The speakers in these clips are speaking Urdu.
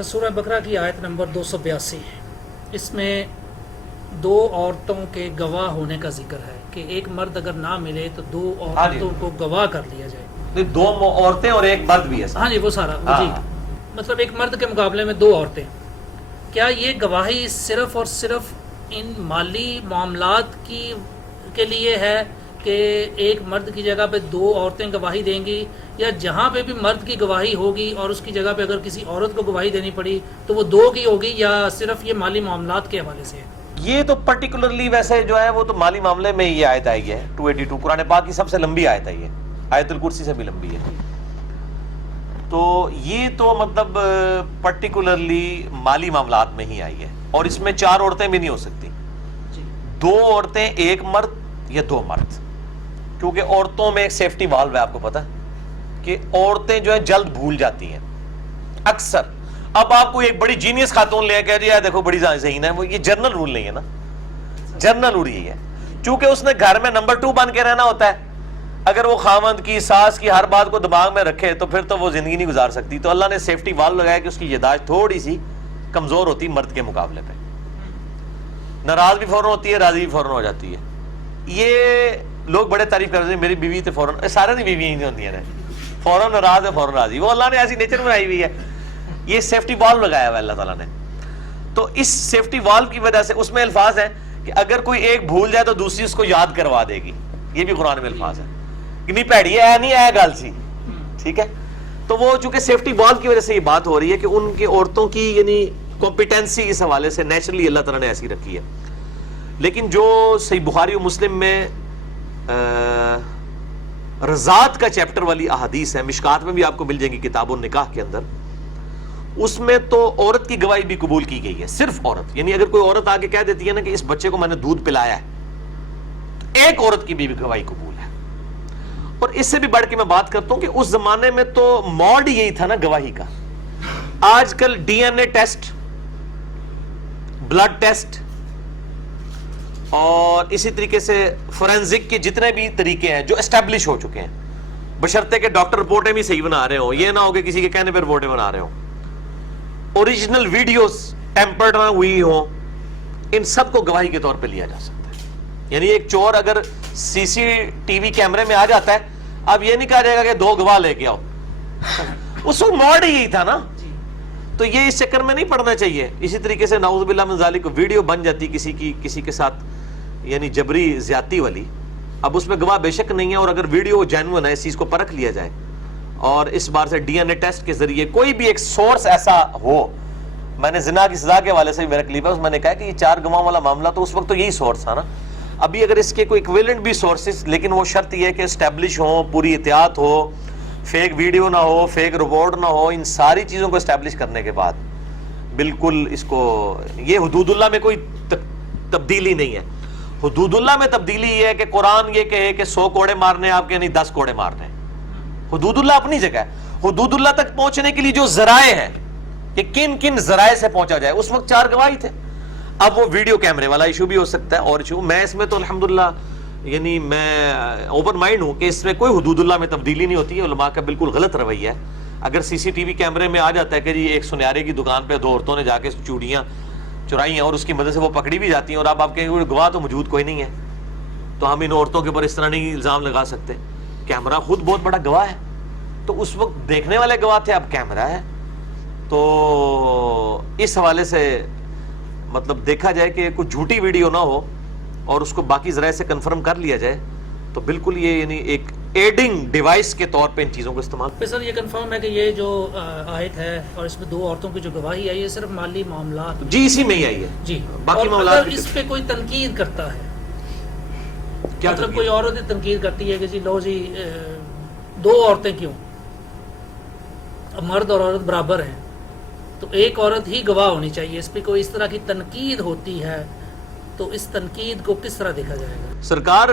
سر سورہ بقرہ کی آیت نمبر 282 اس میں دو عورتوں کے گواہ ہونے کا ذکر ہے کہ ایک مرد اگر نہ ملے تو دو عورتوں کو گواہ کر لیا جائے. دو عورتیں اور ایک مرد بھی ہے. ہاں جی وہ سارا جی مطلب ایک مرد کے مقابلے میں دو عورتیں. کیا یہ گواہی صرف اور صرف ان مالی معاملات کے لیے ہے کہ ایک مرد کی جگہ پہ دو عورتیں گواہی دیں گی، یا جہاں پہ بھی مرد کی گواہی ہوگی اور اس کی جگہ پہ اگر کسی عورت کو گواہی دینی پڑی تو وہ دو کی ہوگی، یا صرف یہ مالی معاملات کے حوالے سے ہے؟ یہ تو پرٹیکولرلی ویسے جو ہے وہ تو مالی معاملے میں یہ آیت آئی ہے 282 قرآن پاک کی سب سے لمبی آیت ہے، یہ آیت الکرسی سے بھی لمبی ہے. تو یہ تو مطلب پرٹیکولرلی مالی معاملات میں ہی آئی ہے، اور اس میں چار عورتیں بھی نہیں ہو سکتی. دو عورتیں ایک مرد یا دو مرد، کیونکہ عورتوں میں ایک سیفٹی والو ہے. آپ کو پتا کہ عورتیں جو ہے جلد بھول جاتی ہیں اکثر. اب آپ کو ایک بڑی جینیس خاتون لے کے جی دیکھو بڑی ذہین ہے، وہ یہ جنرل رول نہیں ہے نا، جنرل رول یہی ہے چونکہ اس نے گھر میں نمبر 2 بن کے رہنا ہوتا ہے. اگر وہ خاوند کی ساس کی ہر بات کو دماغ میں رکھے تو پھر تو وہ زندگی نہیں گزار سکتی. تو اللہ نے سیفٹی والو لگایا کہ اس کی یادداشت تھوڑی سی کمزور ہوتی مرد کے مقابلے پہ، ناراض بھی فوراً ہوتی ہے، راضی بھی فوراً ہو جاتی ہے. یہ لوگ بڑے تعریف کرتے ہیں میری بیوی تو فوراً، سارے دی بیوی نہیں ہوتی ہیں فوراً ناراض ہے فوراً راضی. وہ اللہ نے ایسی نیچر بنائی ہوئی ہے، یہ سیفٹی والو لگایا ہوا ہے اللہ تعالیٰ نے. تو اس سیفٹی والو کی وجہ سے اس میں الفاظ ہیں کہ اگر کوئی ایک بھول جائے تو دوسری اس کو یاد کروا دے گی. یہ بھی قرآن میں الفاظ ہے کہ نہیں پیڑی ہے نہیں ہے گل سی، ٹھیک ہے. تو وہ چونکہ سیفٹی والو کی وجہ سے یہ بات ہو رہی ہے کہ ان کی عورتوں کی یعنی کمپیٹنسی اس حوالے سے نیچرلی اللہ تعالیٰ نے ایسی رکھی ہے. لیکن جو صحیح بخاری و مسلم میں رضاعت کا چیپٹر والی احادیث ہے، مشکات میں بھی آپ کو مل جائیں گی کتاب النکاح کے اندر، اس میں تو عورت کی گواہی بھی قبول کی گئی ہے. صرف عورت، یعنی اگر کوئی عورت آگے کہہ دیتی ہے نا کہ اس بچے کو میں نے دودھ پلایا ہے تو ایک عورت کی بھی گواہی قبول ہے. اور اس سے بھی بڑھ کے میں بات کرتا ہوں کہ اس زمانے میں تو موڈ یہی تھا نا گواہی کا. آج کل D N A test, blood test اور اسی طریقے سے فورینزک کے جتنے بھی طریقے ہیں جو اسٹیبلش ہو چکے ہیں، بشرطے کہ ڈاکٹر رپورٹیں بھی صحیح بنا رہے ہوں، یہ نہ ہو کہ کسی کے کہنے پہ رپورٹیں بنا رہے ہوں، اوریجنل ویڈیوز ٹیمپرڈ نہ ہوئی ہوں، ان سب کو گواہی کے طور پہ لیا جا سکتا ہے. یعنی ایک چور اگر سی سی ٹی وی کیمرے میں آ جاتا ہے، اب یہ نہیں کہا جائے گا کہ دو گواہ لے کے آؤ. اس وقت موڈ ہی یہی تھا نا. تو یہ اس چکر میں نہیں پڑنا چاہیے. اسی طریقے سے نعوذ باللہ من ذالک ویڈیو بن جاتی کسی کے ساتھ یعنی جبری زیادتی والی، اب اس میں گواہ بے شک نہیں ہے، اور اگر ویڈیو جینوئن ہے اس چیز کو پرکھ لیا جائے اور اس بار سے ڈی این اے ٹیسٹ کے ذریعے کوئی بھی ایک سورس ایسا ہو. میں نے زنا کی سزا کے حوالے سے بھی میرا کلپ ہے، اس میں نے کہا کہ یہ 4 گواہ والا معاملہ تو اس وقت تو یہی سورس تھا نا. ابھی اگر اس کے کوئی ایکویلنٹ بھی سورسز، لیکن وہ شرط یہ ہے کہ اسٹیبلش ہو، پوری احتیاط ہو، فیک ویڈیو نہ ہو، فیک رپورٹ نہ ہو، ان ساری چیزوں کو اسٹیبلش کرنے کے بعد بالکل اس کو، یہ حدود اللہ میں کوئی تبدیلی نہیں ہے. حدود اللہ میں تبدیلی یہ ہے کہ قرآن یہ کہے کہ 100 کوڑے مارنے آپ کے نہیں 10 کوڑے مارنے. حدود اللہ اپنی جگہ ہے. حدود اللہ تک پہنچنے کے لیے جو ذرائع ہیں کہ کن کن ذرائع سے پہنچا جائے، اس وقت 4 گواہی تھے. اب وہ ویڈیو کیمرے والا ایشو بھی ہو سکتا ہے اور ایشو. میں اس میں تو الحمدللہ یعنی میں اوپن مائنڈ ہوں کہ اس میں کوئی حدود اللہ میں تبدیلی نہیں ہوتی ہے. علماء کا بالکل غلط رویہ ہے. اگر سی سی ٹی وی کیمرے میں آ جاتا ہے کہ جی ایک سنیارے کی دکان پہ 2 عورتوں نے جا کے چوڑیاں چرائی ہیں اور اس کی مدد سے وہ پکڑی بھی جاتی ہیں، اور اب آپ کہیں گے گواہ تو موجود کوئی نہیں ہے، تو ہم ان عورتوں کے اوپر اس طرح نہیں الزام لگا سکتے. کیمرہ خود بہت بڑا گواہ ہے. تو اس وقت دیکھنے والے گواہ تھے، اب کیمرہ ہے. تو اس حوالے سے مطلب دیکھا جائے کہ کوئی جھوٹی ویڈیو نہ ہو اور اس کو باقی ذرائع سے کنفرم کر لیا جائے تو بالکل یہ یعنی ایک ایڈنگ ڈیوائس کے طور پہ ان چیزوں کو استعمال. سر یہ کنفرم ہے کہ یہ جو آیت ہے اور اس میں 2 عورتوں کی جو گواہی ہے یہ صرف مالی معاملات جی اسی میں ہی آئی ہے جی. باقی اور معاملات اگر اس پہ کوئی تنقید کرتا ہے، کیا مطلب کوئی عورت تنقید کرتی ہے کہ جی لو جی 2 عورتیں کیوں، مرد اور عورت برابر ہیں تو ایک عورت ہی گواہ ہونی چاہیے، اس پہ کوئی اس طرح کی تنقید ہوتی ہے تو اس تنقید کو کس طرح دیکھا جائے گا؟ سرکار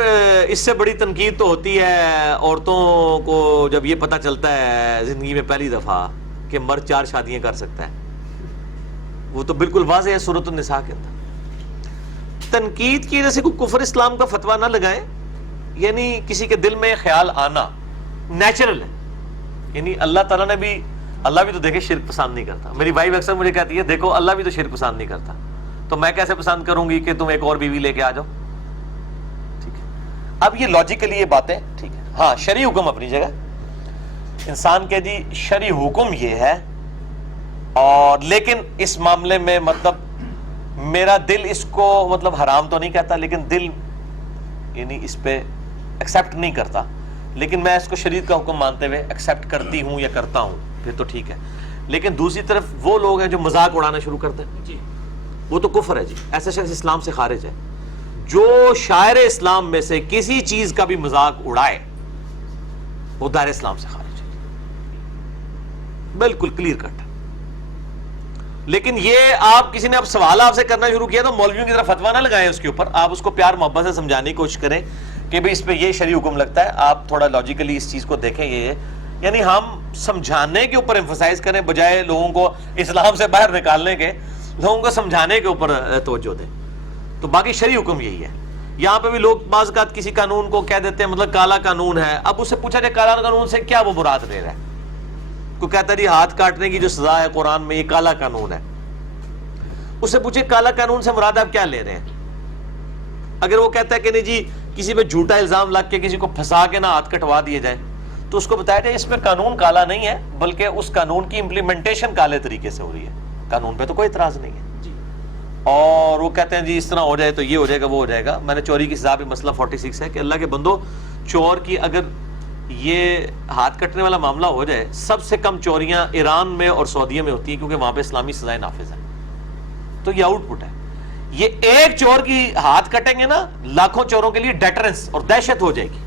اس سے بڑی تنقید تو ہوتی ہے عورتوں کو جب یہ پتہ چلتا ہے زندگی میں پہلی دفعہ کہ مرد 4 شادیاں کر سکتا ہے. وہ تو بالکل واضح ہے سورۃ النساء کے اندر. تنقید کی وجہ سے کوئی کفر اسلام کا فتویٰ نہ لگائیں. یعنی کسی کے دل میں خیال آنا نیچرل ہے. یعنی اللہ تعالیٰ نے بھی اللہ بھی تو دیکھے شرک پسند نہیں کرتا. میری وائف اکثر مجھے کہتی ہے دیکھو اللہ بھی تو شرک پسند نہیں کرتا, تو میں کیسے پسند کروں گی کہ تم ایک اور بیوی لے کے آ جاؤ. ٹھیک ہے, اب یہ لاجیکلی یہ باتیں ٹھیک ہے. ہاں شرعی حکم اپنی جگہ, انسان کے جی شرعی حکم یہ ہے, اور لیکن اس معاملے میں مطلب میرا دل اس کو مطلب حرام تو نہیں کہتا, لیکن دل یعنی اس پہ ایکسیپٹ نہیں کرتا, لیکن میں اس کو شریعت کا حکم مانتے ہوئے ایکسیپٹ کرتی ہوں یا کرتا ہوں, پھر تو ٹھیک ہے. لیکن دوسری طرف وہ لوگ ہیں جو مذاق اڑانا شروع کرتے ہیں جی, وہ تو کفر ہے جی, ایسا شخص اسلام سے خارج ہے. جو شاعر اسلام میں سے کسی چیز کا بھی مذاق اڑائے وہ دائرہ اسلام سے خارج ہے, بالکل کلیئر کٹ. لیکن یہ آپ کسی نے اب سوال آپ سے کرنا شروع کیا تو مولویوں کی طرح فتویٰ نہ لگائیں اس کے اوپر, آپ اس کو پیار محبت سے سمجھانے کی کوشش کریں کہ بھئی اس پہ یہ شرعی حکم لگتا ہے, آپ تھوڑا لاجیکلی اس چیز کو دیکھیں. یہ یعنی ہم سمجھانے کے اوپر ایمفسائز کریں بجائے لوگوں کو اسلام سے باہر نکالنے کے, لوگوں کو سمجھانے کے اوپر توجہ دیں. تو باقی شرعی حکم یہی ہے. یہاں پہ بھی لوگ بعض اوقات کسی قانون کو کہہ دیتے ہیں مطلب کالا قانون ہے, اب اس سے پوچھا جائے کالا قانون سے کیا وہ مراد لے رہا ہے. کوئی کہتا ہے جی ہاتھ کاٹنے کی جو سزا ہے قرآن میں یہ کالا قانون ہے, اس سے پوچھے کالا قانون سے مراد آپ کیا لے رہے ہیں. اگر وہ کہتا ہے کہ نہیں جی کسی پہ جھوٹا الزام لگ کے کسی کو پھنسا کے نہ ہاتھ کٹوا دیے جائے, تو اس کو بتایا جائے اس میں قانون کالا نہیں ہے بلکہ اس قانون کی امپلیمنٹیشن کالے طریقے سے ہو رہی ہے, قانون پہ تو کوئی اعتراض نہیں ہے. اور وہ کہتے ہیں جی اس طرح ہو جائے تو یہ ہو جائے گا وہ ہو جائے گا. میں نے چوری کی سزا پہ مسئلہ 46 ہے کہ اللہ کے بندو چور کی اگر یہ ہاتھ کٹنے والا معاملہ ہو جائے, سب سے کم چوریاں ایران میں اور سعودیہ میں ہوتی ہیں کیونکہ وہاں پہ اسلامی سزائیں نافذ ہیں. تو یہ آؤٹ پٹ ہے. یہ ایک چور کی ہاتھ کٹیں گے نا, لاکھوں چوروں کے لیے ڈیٹرنس اور دہشت ہو جائے گی.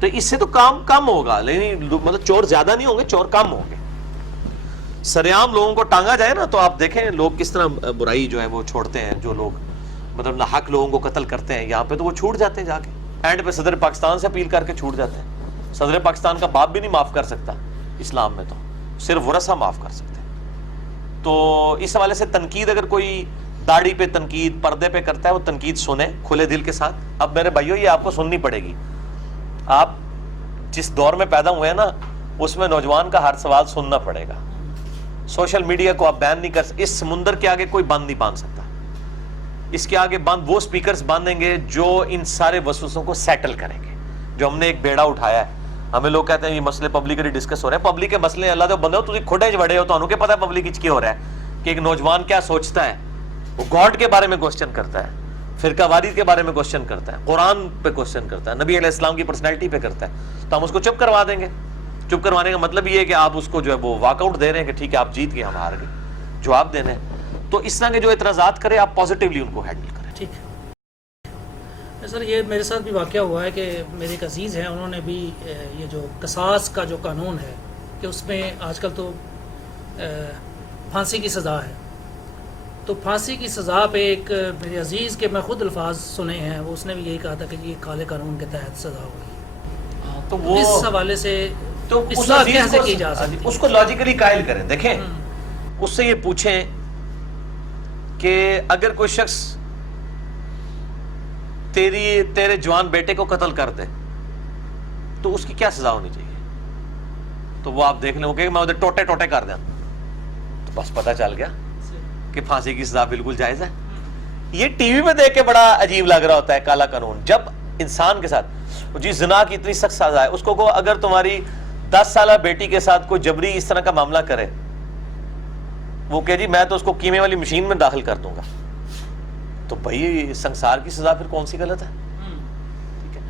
تو اس سے تو کام کم ہوگا, لیکن مطلب چور زیادہ نہیں ہوں گے, چور کم ہوں گے. سریعام لوگوں کو ٹانگا جائے نا تو آپ دیکھیں لوگ کس طرح برائی جو ہے وہ چھوڑتے ہیں. جو لوگ مطلب ناحق لوگوں کو قتل کرتے ہیں یہاں پہ تو وہ چھوٹ جاتے ہیں, جا کے اینڈ پہ صدر پاکستان سے اپیل کر کے چھوٹ جاتے ہیں. صدر پاکستان کا باپ بھی نہیں معاف کر سکتا اسلام میں, تو صرف ورثہ معاف کر سکتے ہیں. تو اس حوالے سے تنقید اگر کوئی داڑھی پہ تنقید پردے پہ کرتا ہے وہ تنقید سنیں کھلے دل کے ساتھ. اب میرے بھائیو یہ آپ کو سننی پڑے گی. آپ جس دور میں پیدا ہوئے ہیں نا اس میں نوجوان کا ہر سوال سننا پڑے گا. سوشل میڈیا کو آپ بین نہیں کر سکتے, اس سمندر کے آگے کوئی بند نہیں باندھ سکتا. اس کے آگے بند وہ سپیکرز باندھیں گے جو ان سارے وسوسوں کو سیٹل کریں گے. جو ہم نے ایک بیڑا اٹھایا ہے, ہمیں لوگ کہتے ہیں یہ مسئلے پبلکلی ڈسکس ہو رہے ہیں. پبلک کے مسئلے اللہ دے بندے ہو تسی کھڈے چ وڑے ہو, تانوں کیا پتہ پبلک وچ کی ہو رہا ہے کہ ایک نوجوان کیا سوچتا ہے. وہ گاڈ کے بارے میں کوسچن کرتا ہے, فرقہ واریت کے بارے میں کوسچن کرتا ہے, قرآن پہ کوسچن کرتا ہے, نبی علیہ السلام کی پرسنالٹی پہ کرتا ہے. تو ہم اس کو چپ کروا دیں گے. چپ کروانے کا مطلب یہ ہے کہ آپ اس کو جو ہے وہ واک آؤٹ دے رہے ہیں کہ ٹھیک ہے آپ جیت گئے ہم ہار گئے, جواب دینے ہیں. تو اس طرح کے جو اعتراضات کرے آپ پازیٹیولی ان کو ہینڈل کریں. ٹھیک ہے سر. یہ میرے ساتھ بھی واقعہ ہوا ہے کہ میرے ایک عزیز ہیں, انہوں نے بھی یہ جو قصاص کا جو قانون ہے کہ اس میں آج کل تو پھانسی کی سزا ہے, تو پھانسی کی سزا پہ ایک میرے عزیز کے میں خود الفاظ سنے ہیں, وہ اس نے بھی یہی کہا تھا کہ یہ کالے قانون کے تحت سزا ہوگی. تو وہ اس حوالے سے تو اصلاح کیسے کی جا سکتی ہے؟ اس کو لاجیکلی قائل کریں. دیکھیں اس سے یہ پوچھیں کہ اگر کوئی شخص تیرے جوان بیٹے کو قتل کر دے تو اس کی کیا سزا ہونی چاہیے. تو وہ آپ دیکھ لیں, وہ کہ میں ادھر ٹوٹے ٹوٹے کر دیں, تو بس پتہ چل گیا کہ پھانسی کی سزا بالکل جائز ہے. یہ ٹی وی میں دیکھ کے بڑا عجیب لگ رہا ہوتا ہے کالا قانون. جب انسان کے ساتھ جی زنا کی اتنی سخت سزا ہے, اس کو اگر تمہاری 10 سالہ بیٹی کے ساتھ کوئی جبری اس طرح کا معاملہ کرے, وہ کہ جی میں تو اس کو کیمے والی مشین میں داخل کر دوں گا, تو بھائی سنسار کی سزا پھر کون سی غلط ہے. ٹھیک ہے,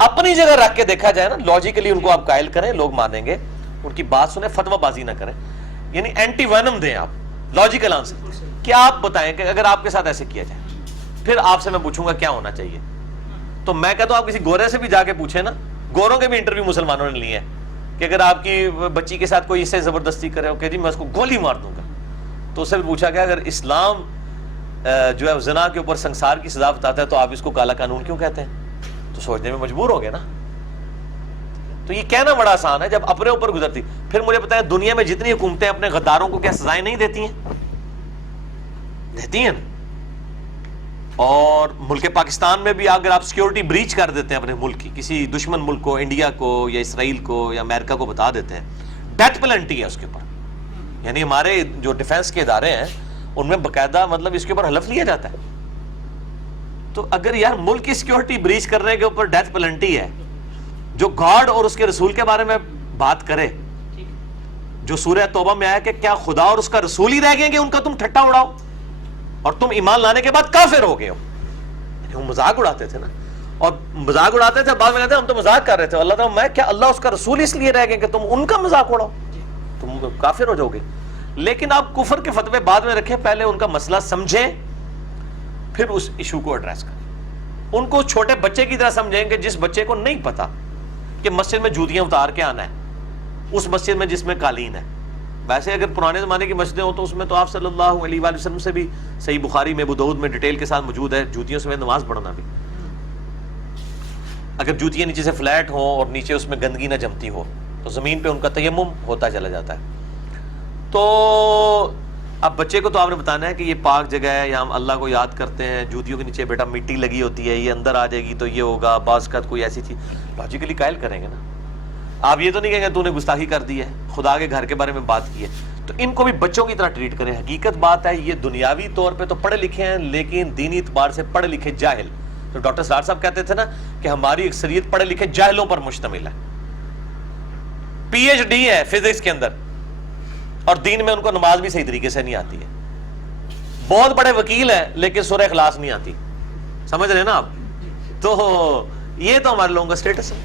اپنی جگہ رکھ کے دیکھا جائے نا, لاجیکلی ان کو آپ قائل کریں, لوگ مانیں گے, ان کی بات سنیں, فتویٰ بازی نہ کریں, یعنی اینٹی وینم دیں آپ, لاجیکل آنسر. کیا آپ بتائیں کہ اگر آپ کے ساتھ ایسے کیا جائے, پھر آپ سے میں پوچھوں گا کیا ہونا چاہیے. تو میں کہتا ہوں آپ کسی گورے سے بھی جا کے پوچھیں نا, گوروں کے بھی انٹرویو مسلمانوں نے لیے ہیں کہ اگر آپ کی بچی کے ساتھ کوئی اس سے زبردستی کرے کہ جی میں اس کو گولی مار دوں گا, تو اس سے بھی پوچھا گیا اگر اسلام جو ہے زنا کے اوپر سنسار کی سزا بتاتا ہے تو آپ اس کو کالا قانون کیوں کہتے ہیں. تو سوچنے میں مجبور ہو گئے نا. تو یہ کہنا بڑا آسان ہے جب اپنے اوپر گزرتی. پھر مجھے بتائیں دنیا میں جتنی حکومتیں اپنے غداروں کو کیا سزائیں نہیں دیتی ہیں؟ دیتی ہیں. اور ملک پاکستان میں بھی اگر آپ سیکیورٹی بریچ کر دیتے ہیں اپنے ملک کی, کسی دشمن ملک کو, انڈیا کو یا اسرائیل کو یا امریکہ کو بتا دیتے ہیں, ڈیتھ پینلٹی ہے اس کے اوپر. یعنی ہمارے جو ڈیفینس کے ادارے ہیں ان میں باقاعدہ مطلب اس کے اوپر حلف لیا جاتا ہے. تو اگر یار ملک کی سیکورٹی بریچ کرنے کے اوپر ڈیتھ پینلٹی ہے, جو گاڈ اور اس کے رسول کے بارے میں بات کرے, جو سورہ توبہ میں آیا کہ کیا خدا اور اس کا رسول ہی رہ گئے کہ ان کا تم ٹھٹا اڑاؤ اور تم ایمان لانے کے بعد کافر ہو گئے ہو. وہ مذاق اڑاتے تھے نا, اور مذاق اڑاتے تھے, بعد میں کہتے ہیں ہم تو مذاق کر رہے تھے. اللہ تعالیٰ, میں کیا اللہ اس کا رسول اس لیے رہ گئے کہ تم ان کا مذاق اڑاؤ, تم کافر ہو جاؤ گے. لیکن آپ کفر کے فتوے بعد میں رکھیں, پہلے ان کا مسئلہ سمجھیں پھر اس ایشو کو ایڈریس کریں. ان کو چھوٹے بچے کی طرح سمجھیں کہ جس بچے کو نہیں پتا کہ مسجد میں جوتیاں اتار کے آنا ہے, اس مسجد میں جس میں قالین ہے. ویسے اگر پرانے زمانے کی مسجدیں ہوں تو اس میں تو آپ صلی اللہ علیہ وآلہ وسلم سے بھی صحیح بخاری میں, ابو داؤد میں ڈیٹیل کے ساتھ موجود ہے جوتیوں سے نماز پڑھنا بھی. اگر جوتیاں نیچے سے فلیٹ ہوں اور نیچے اس میں گندگی نہ جمتی ہو تو زمین پہ ان کا تیمم ہوتا چلا جاتا ہے. تو اب بچے کو تو آپ نے بتانا ہے کہ یہ پاک جگہ ہے, یہاں ہم اللہ کو یاد کرتے ہیں. جوتیوں کے نیچے بیٹا مٹی لگی ہوتی ہے, یہ اندر آ جائے گی تو یہ ہوگا, بعض کا کوئی ایسی چیز, لاجیکلی قائل کریں گے نا. آپ یہ تو نہیں کہیں گے تو نے گستاخی کر دی ہے, خدا کے گھر کے بارے میں بات کی ہے. تو ان کو بھی بچوں کی طرح ٹریٹ کریں. حقیقت بات ہے یہ دنیاوی طور پہ تو پڑھے لکھے ہیں لیکن دینی اعتبار سے پڑھے لکھے جاہل. تو ڈاکٹر سرار صاحب کہتے تھے نا کہ ہماری اکثریت پڑھے لکھے جاہلوں پر مشتمل ہے. پی ایچ ڈی ہے فزکس کے اندر اور دین میں ان کو نماز بھی صحیح طریقے سے نہیں آتی ہے. بہت بڑے وکیل ہیں لیکن سورہ اخلاص نہیں آتی. سمجھ رہے ہیں نا آپ؟ تو یہ تو ہمارے لوگوں کا اسٹیٹس ہے.